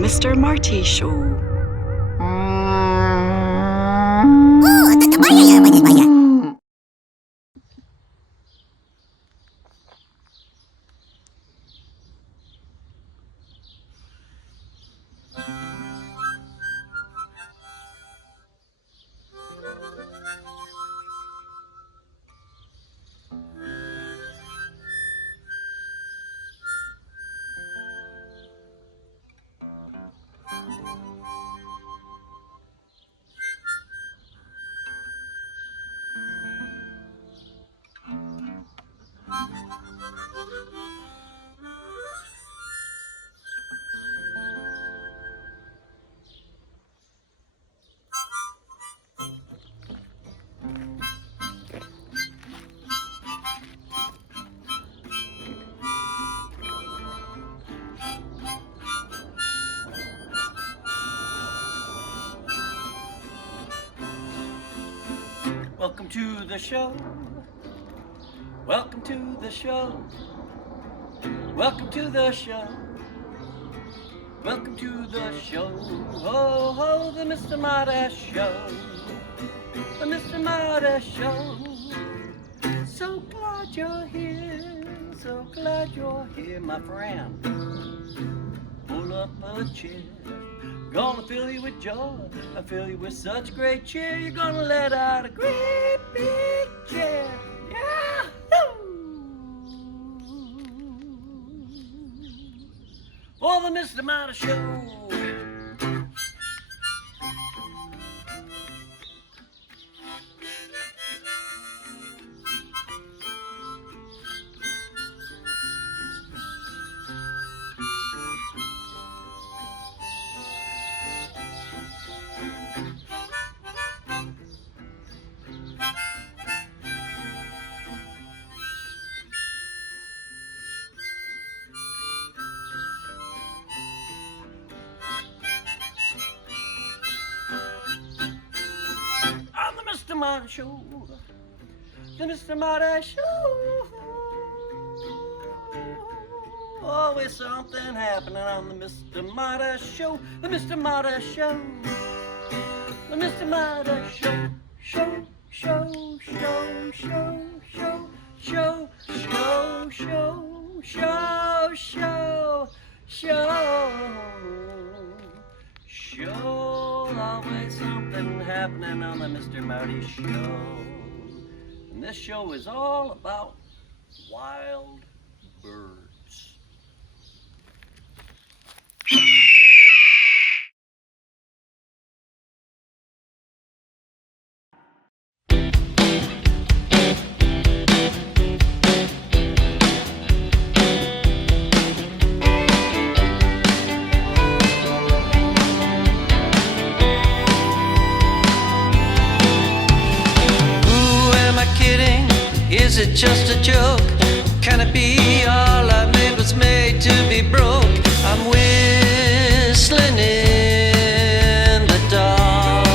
Mr. Marty Show. Welcome to the show. Welcome to the show. Welcome to the show. Welcome to the show. Oh, oh, the Mr. Marty Show. The Mr. Marty Show. So glad you're here. So glad you're here, my friend. Pull up a chair. Gonna fill you with joy, I fill you with such great cheer. You're gonna let out a great big cheer. Yeah! For the Mr. Marty Show. Mr. Marty Show, the Mr. Marty Show. Always something happening on the Mr. Marty Show, the Mr. Marty Show, the Mr. Marty Show, show, show, show, show, show, show, show, show, show, show, show. Always something happening on the Mr. Marty Show. And this show is all about wild birds. Is it just a joke? Can it be all I made was made to be broke? I'm whistling in the dark.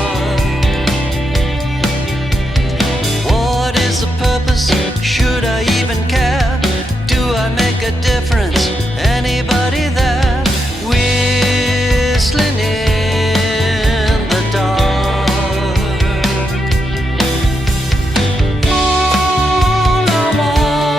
What is the purpose? Should I even care? Do I make a difference? Anybody there? Whistling in the dark. All I want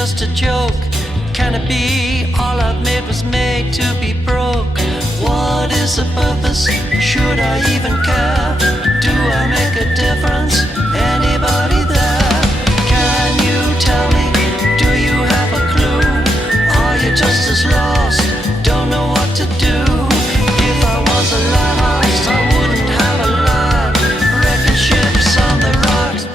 just a joke? Can it be all I've made was made to be broke? What is the purpose? Should I even care? Do I make a difference? Anybody there? Can you tell me? Do you have a clue? Are you just as lost? Don't know what to do? If I was a lighthouse, I wouldn't have a light, wrecking ships on the rocks.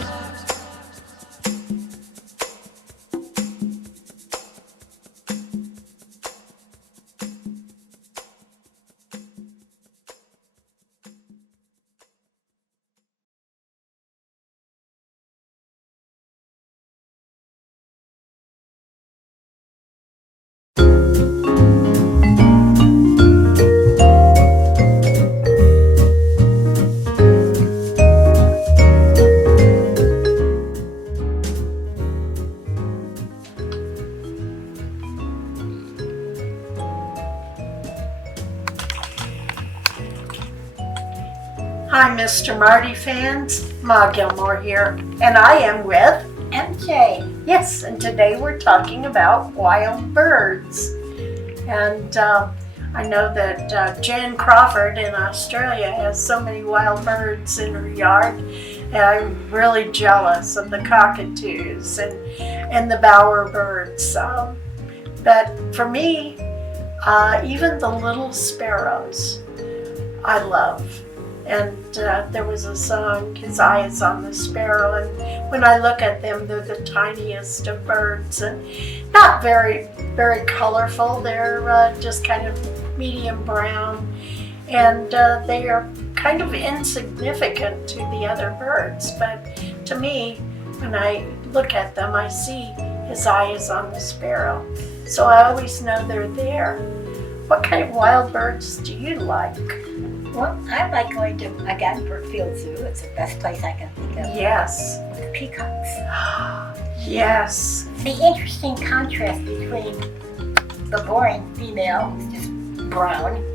Hi, Mr. Marty fans. Ma Gilmore here, and I am with MJ. Yes, and today we're talking about wild birds. And I know that Jan Crawford in Australia has so many wild birds in her yard, and I'm really jealous of the cockatoos and the bowerbirds. But for me, even the little sparrows, I love. And there was a song, His Eye is on the Sparrow, and when I look at them, they're the tiniest of birds, and not very, very colorful. They're just kind of medium brown, and they are kind of insignificant to the other birds. But to me, when I look at them, I see His eye is on the sparrow. So I always know they're there. What kind of wild birds do you like? Well, I like going to, again, Brookfield Zoo. It's the best place I can think of. Yes. With the peacocks. Yes. The interesting contrast between the boring female, who's just brown,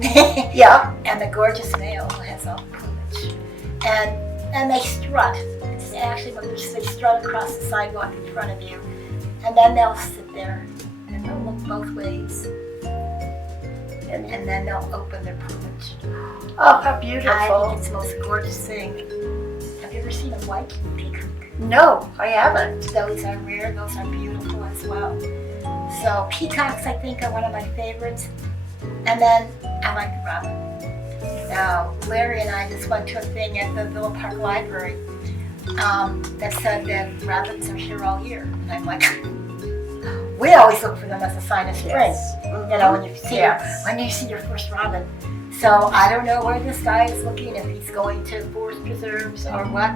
Yeah. and the gorgeous male who has all plumage. And they strut. It's actually when they strut across the sidewalk in front of you. And then they'll sit there and they'll look both ways. And then they'll open their plumage. Oh, how beautiful. I think it's the most gorgeous thing. Have you ever seen a white peacock? No, I haven't. Those are rare, those are beautiful as well. So peacocks, I think, are one of my favorites. And then I like the robin. Now, Larry and I just went to a thing at the Villa Park Library that said that robins are here all year. And I'm like, we always look for them as a sign of spring. Yes. You know, when you see your first robin. So I don't know where this guy is looking, if he's going to forest preserves or what,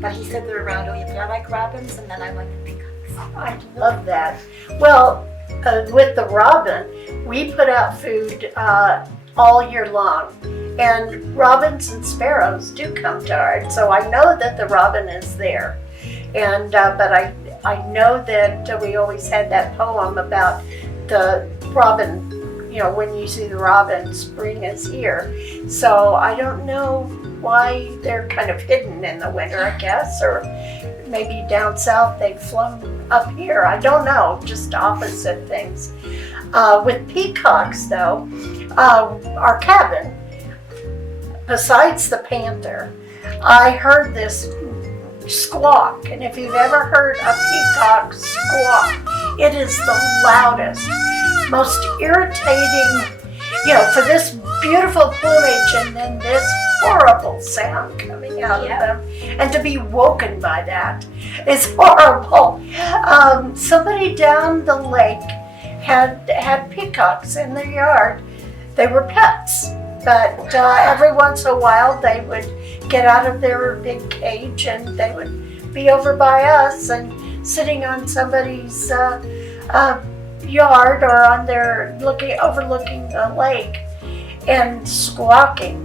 but he said they're around. But I like robins, and then I like the peacocks. I love that. Well, with the robin, we put out food all year long, and robins and sparrows do come to ours. So I know that the robin is there, and but I know that we always had that poem about the robin. You know, when you see the robin, spring is here. So I don't know why they're kind of hidden in the winter, I guess, or maybe down south they've flown up here. I don't know, just opposite things. With peacocks, though, our cabin, besides the panther, I heard this squawk, and if you've ever heard a peacock squawk, it is the loudest, most irritating, for this beautiful plumage and then this horrible sound coming out of them, and to be woken by that is horrible. Somebody down the lake had peacocks in their yard. They were pets, but every once in a while they would get out of their big cage and they would be over by us and sitting on somebody's yard or on their overlooking the lake and squawking.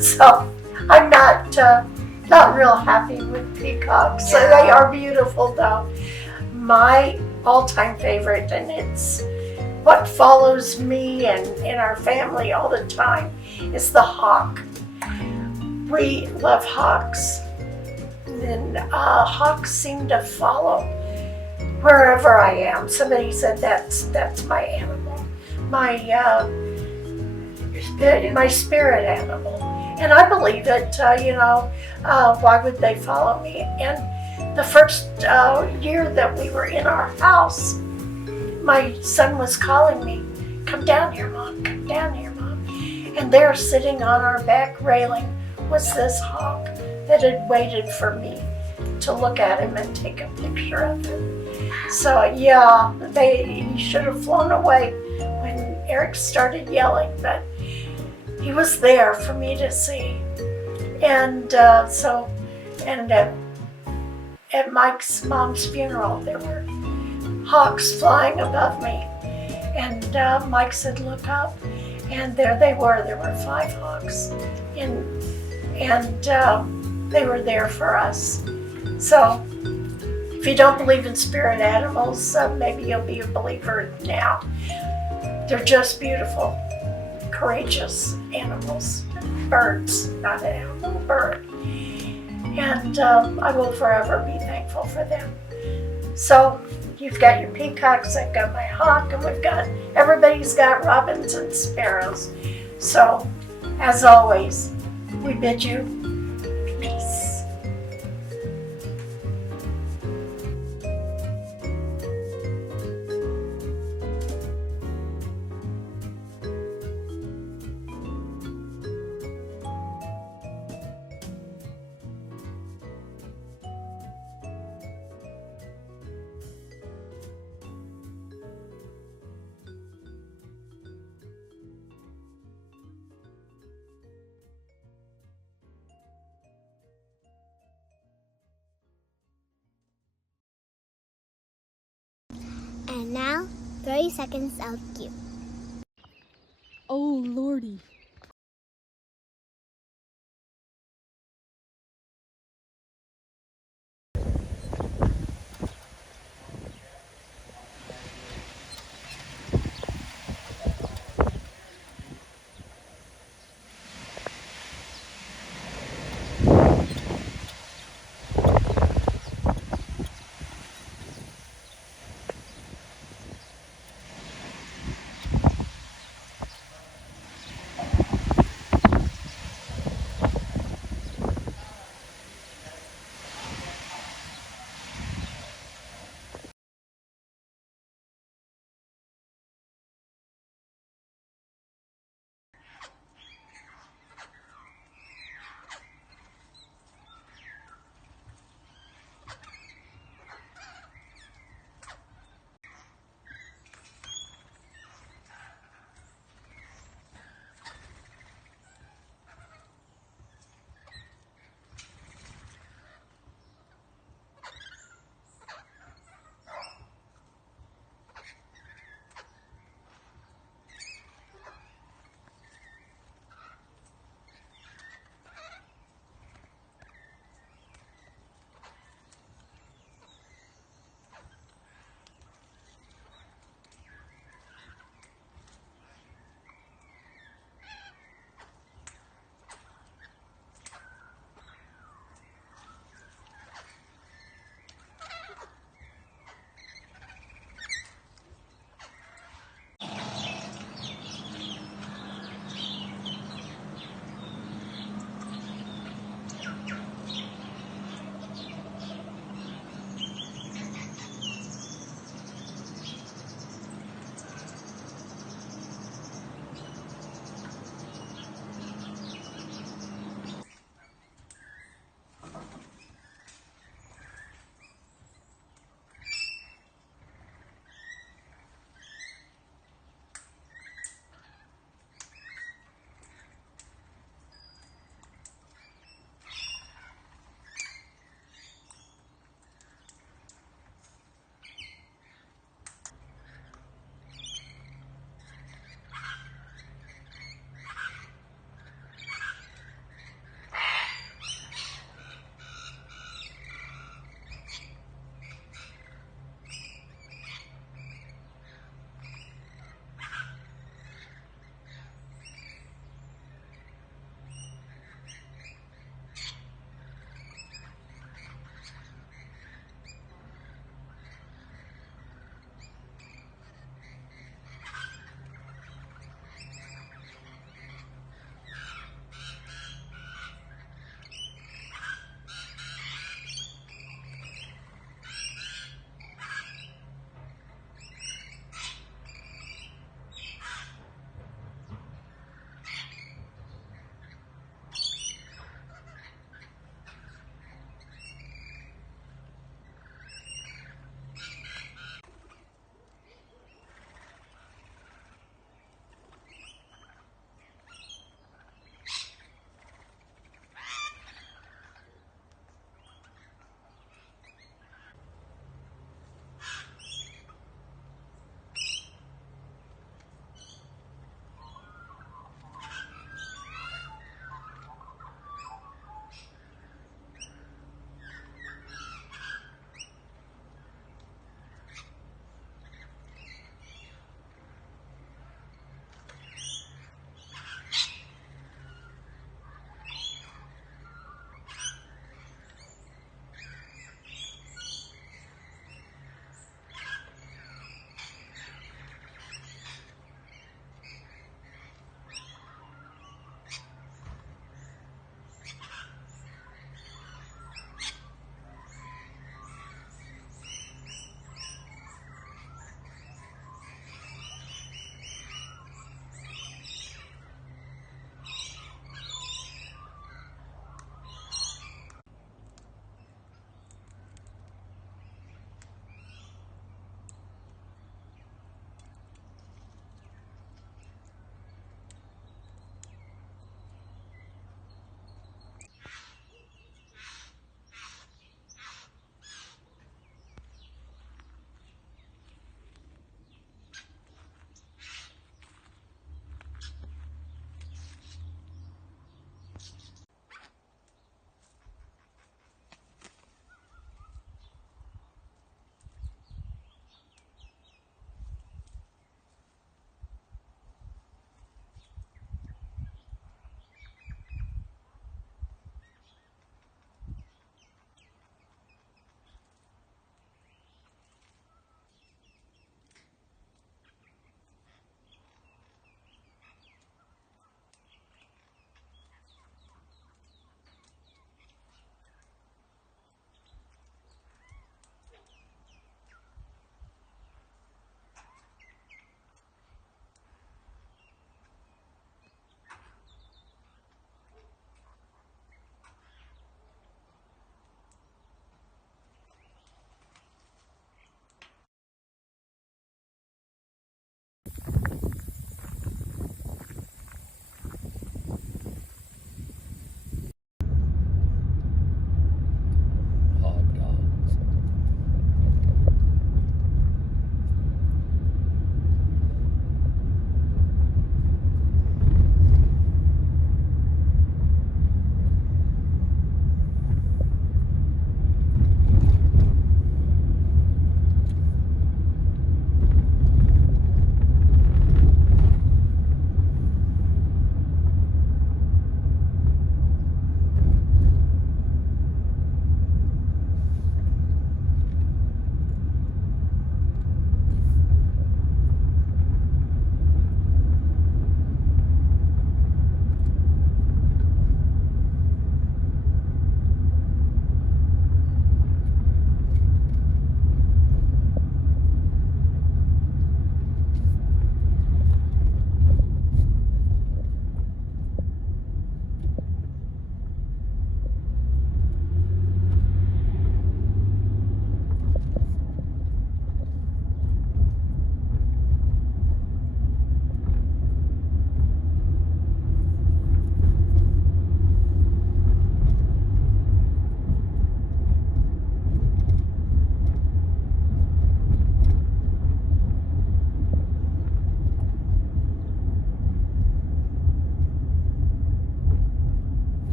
So I'm not real happy with peacocks. So they are beautiful though. My all-time favorite, and it's what follows me and in our family all the time, is the hawk. We love hawks, and hawks seem to follow wherever I am. Somebody said that's my animal, my my spirit animal, and I believe it. Why would they follow me? And the first year that we were in our house, my son was calling me, "Come down here, Mom, come down here, Mom." And there, sitting on our back railing, was this hawk that had waited for me to look at him and take a picture of him. So yeah, he should have flown away when Eric started yelling, but he was there for me to see. And at Mike's mom's funeral, there were hawks flying above me. And Mike said, "Look up." And there they were. There were 5 hawks. And they were there for us. So if you don't believe in spirit animals, maybe you'll be a believer now. They're just beautiful, courageous animals. Birds, not an animal, bird. And I will forever be thankful for them. So you've got your peacocks, I've got my hawk, and everybody's got robins and sparrows. So, as always, we bid you peace. And now, 30 seconds of cue. Oh, Lordy.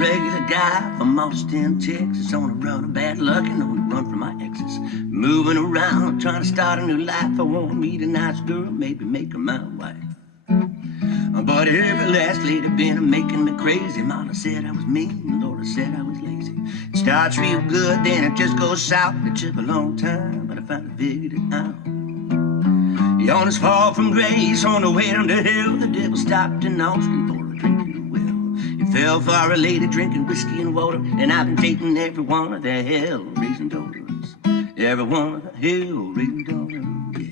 regular guy from Austin, Texas, on a run of bad luck and on the run from my exes. Moving around, trying to start a new life. I want to meet a nice girl, maybe make her my wife. But every last lady been making me crazy. Mama said I was mean, Laura said I was lazy. It starts real good, then it just goes south. It took a long time, but I finally figured it out. The honest fall from grace on the way down to hell. The devil stopped in Austin for a drink at a well. He fell for a lady drinking whiskey and water, and I've been dating every one of the hell-raising daughters. Every one of the hell-raising daughters, yeah.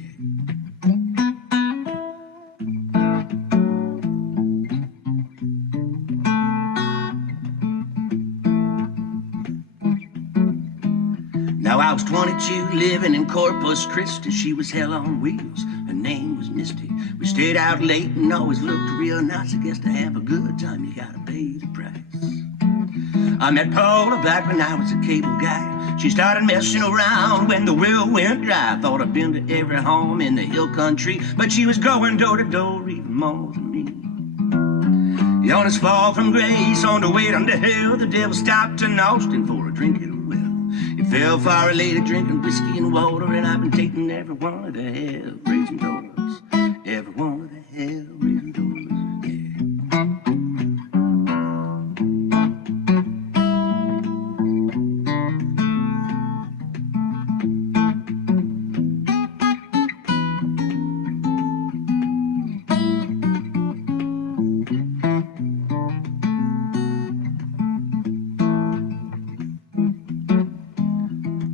Now I was 22, living in Corpus Christi. She was hell on wheels, her name was Misty. We stayed out late and always looked real nice. I guess to have a good time you gotta pay the price. I met Paula back when I was a cable guy. She started messing around when the well went dry. Thought I'd been to every home in the hill country, but she was going door to door even more than me. The honest fall from grace on the way down to hell. The devil stopped in Austin for a drink at a well. He fell for a lady drinking whiskey and water, and I've been dating every one of the hell-raising daughters. Every one of the hell-raising daughters,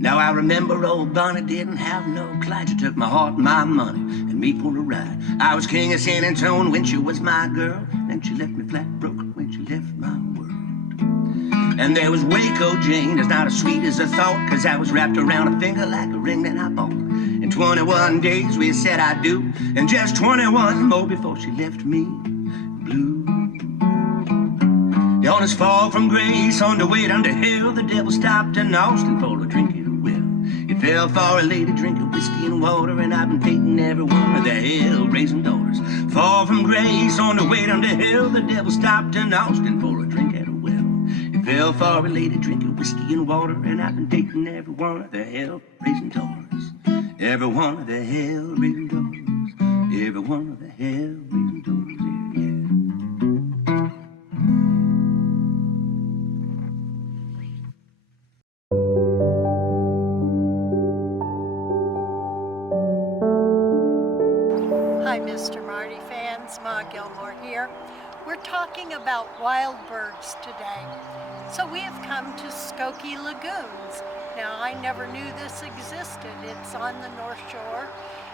Now I remember old Bonnie didn't have no Clyde. She took my heart, my money, and me for a ride. I was king of San Antonio when she was my girl. Then she left me flat broke when she left my world. And there was Waco Jane, that's not as sweet as I thought, 'cause I was wrapped around her finger like a ring that I bought. In 21 days we said I do, and just 21 more before she left me blue. The honest fall from grace on the way down to hell. The devil stopped in Austin for a drink at a well. He fell for a lady drinking whiskey and water, and I've been dating every one of the hell-raising daughters. Fall from grace on the way down to hell. The devil stopped in Austin for a drink at a well. He fell for a lady drinking whiskey and water, and I've been dating every one of the hell-raising daughters. Every one of the hell-raising daughters. Every one of the hell-raising daughters, yeah, yeah. Hi, Mr. Marty fans, Ma Gilmore here. We're talking about wild birds today. So we have come to Skokie Lagoons. Now, I never knew this existed. It's on the North Shore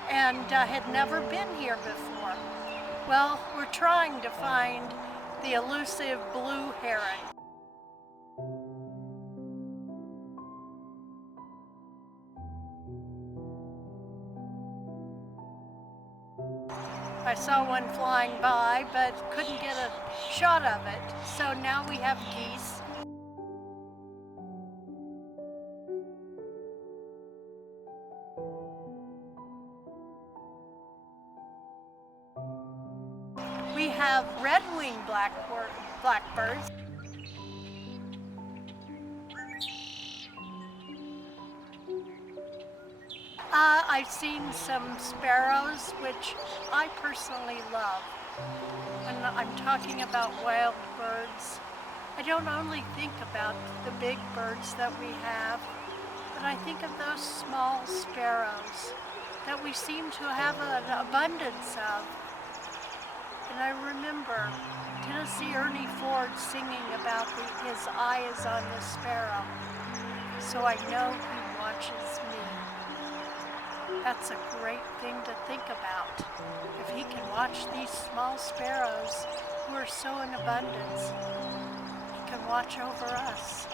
and had never been here before. Well, we're trying to find the elusive blue heron. I saw one flying by, but couldn't get a shot of it. So now we have geese. We have red-winged blackbirds. I've seen some sparrows, which I personally love. When I'm talking about wild birds, I don't only think about the big birds that we have, but I think of those small sparrows that we seem to have an abundance of. And I remember Tennessee Ernie Ford singing about his eye is on the sparrow, so I know he watches me. That's a great thing to think about. If he can watch these small sparrows who are so in abundance, he can watch over us.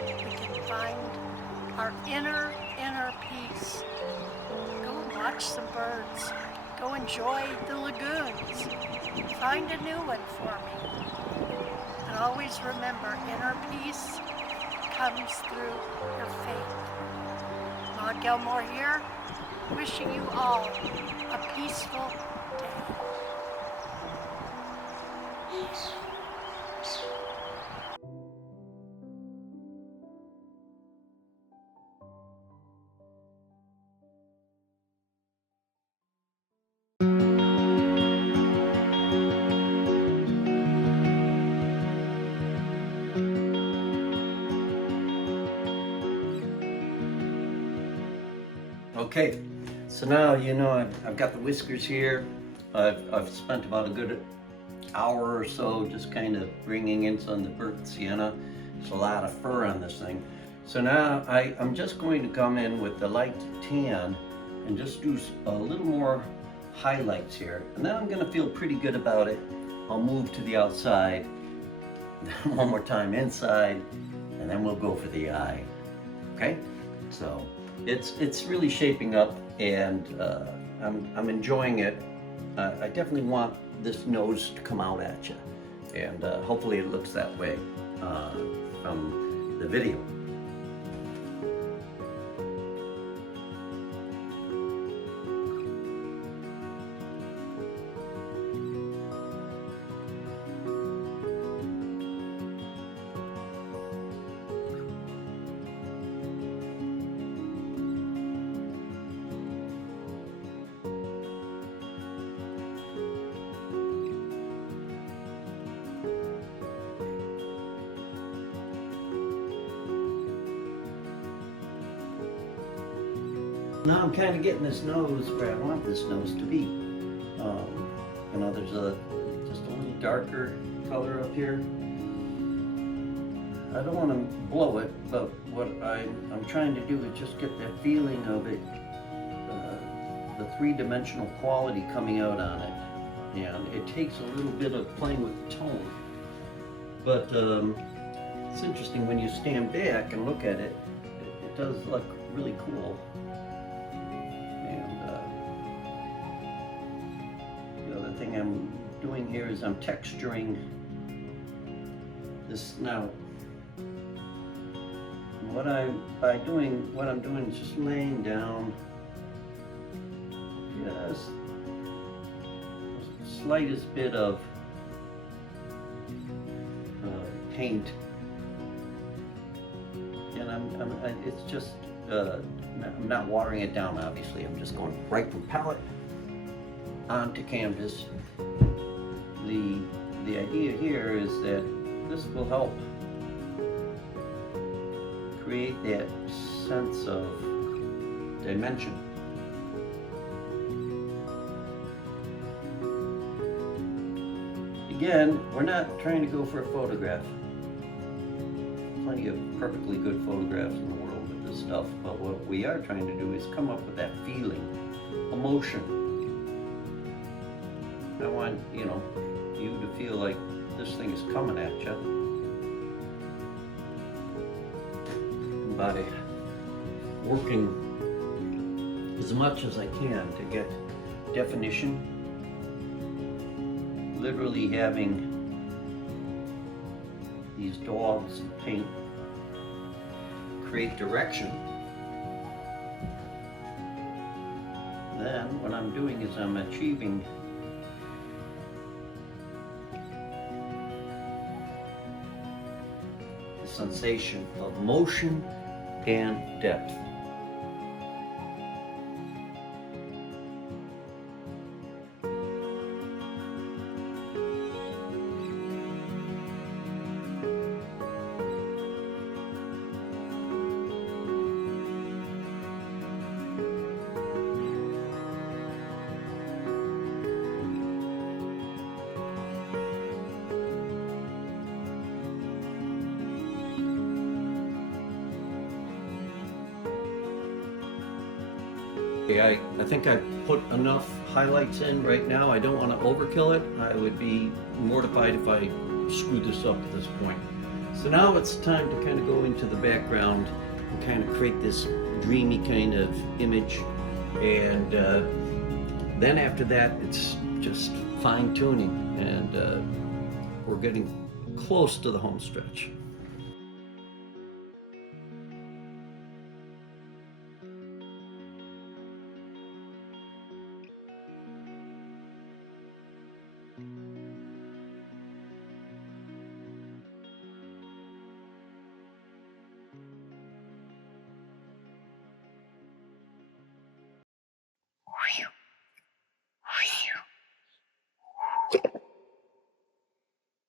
We can find our inner peace. Go and watch some birds. Go enjoy the lagoons. Find a new one for me. And always remember, inner peace comes through your faith. Ma Gilmore here, wishing you all a peaceful day. Okay, so now you know I've got the whiskers here. I've spent about a good hour or so just kind of bringing in some of the burnt sienna. There's a lot of fur on this thing. So now I'm just going to come in with the light tan and just do a little more highlights here. And then I'm gonna feel pretty good about it. I'll move to the outside, one more time inside, and then we'll go for the eye, okay? So it's really shaping up, and I'm enjoying it. I definitely want this nose to come out at you, and hopefully it looks that way from the video. Now I'm kind of getting this nose where I want this nose to be. You know, there's just a little darker color up here. I don't want to blow it, but what I'm trying to do is just get that feeling of it, the three-dimensional quality coming out on it. And it takes a little bit of playing with the tone. But it's interesting when you stand back and look at it, it does look really cool. The other thing I'm doing here is I'm texturing this snout. And what I'm doing is just laying down just the slightest bit of paint, and it's just I'm not watering it down. Obviously, I'm just going right from palette onto canvas. The idea here is that this will help create that sense of dimension. Again, we're not trying to go for a photograph. Plenty of perfectly good photographs in the world with this stuff, but what we are trying to do is come up with that feeling, emotion. I want, you to feel like this thing is coming at you. And by working as much as I can to get definition, literally having these daubs of paint create direction. Then what I'm doing is I'm achieving the sensation of motion and depth. Okay, I think I put enough highlights in right now. I don't want to overkill it. I would be mortified if I screwed this up at this point. So now it's time to kind of go into the background and kind of create this dreamy kind of image. And then after that, it's just fine tuning, and we're getting close to the home stretch.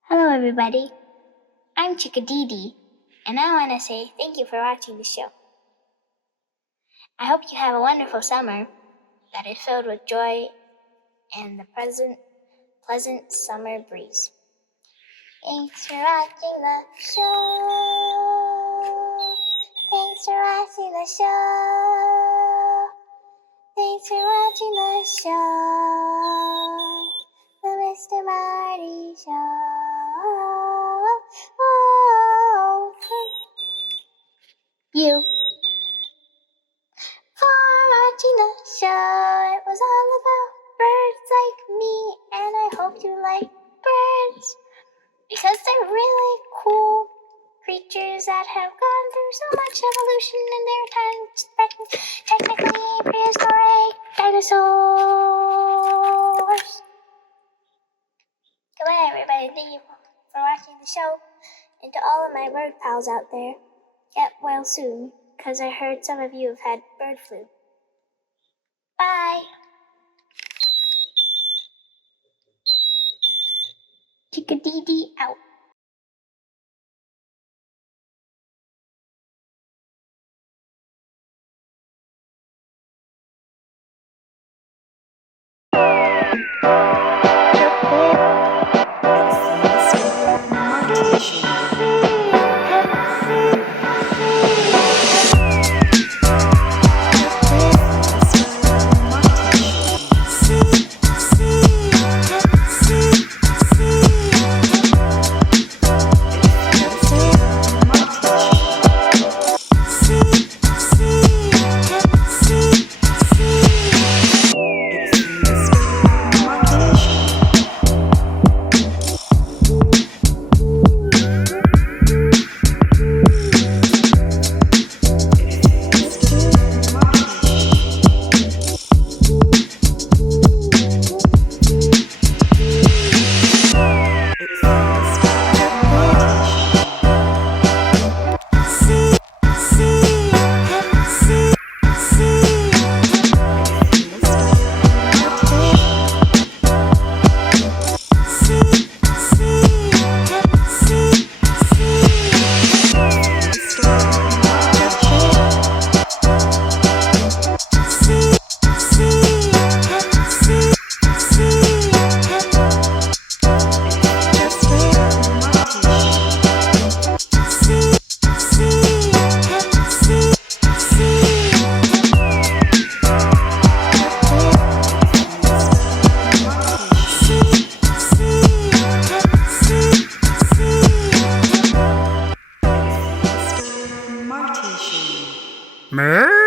Hello, everybody. I'm Chickadee, and I want to say thank you for watching the show. I hope you have a wonderful summer that is filled with joy and the pleasant summer breeze. Thanks for watching the show. Thanks for watching the show. Thanks for watching the show. The Mr. Marty Show. Oh, you for watching the show. It was all about birds like me, and I hope you like birds because they're really cool creatures that have gone through so much evolution in their time, technically prehistoric dinosaurs. Goodbye, everybody. Thank you for watching the show. And to all of my bird pals out there, get well soon, because I heard some of you have had bird flu. Bye. Chickadee out. Meh?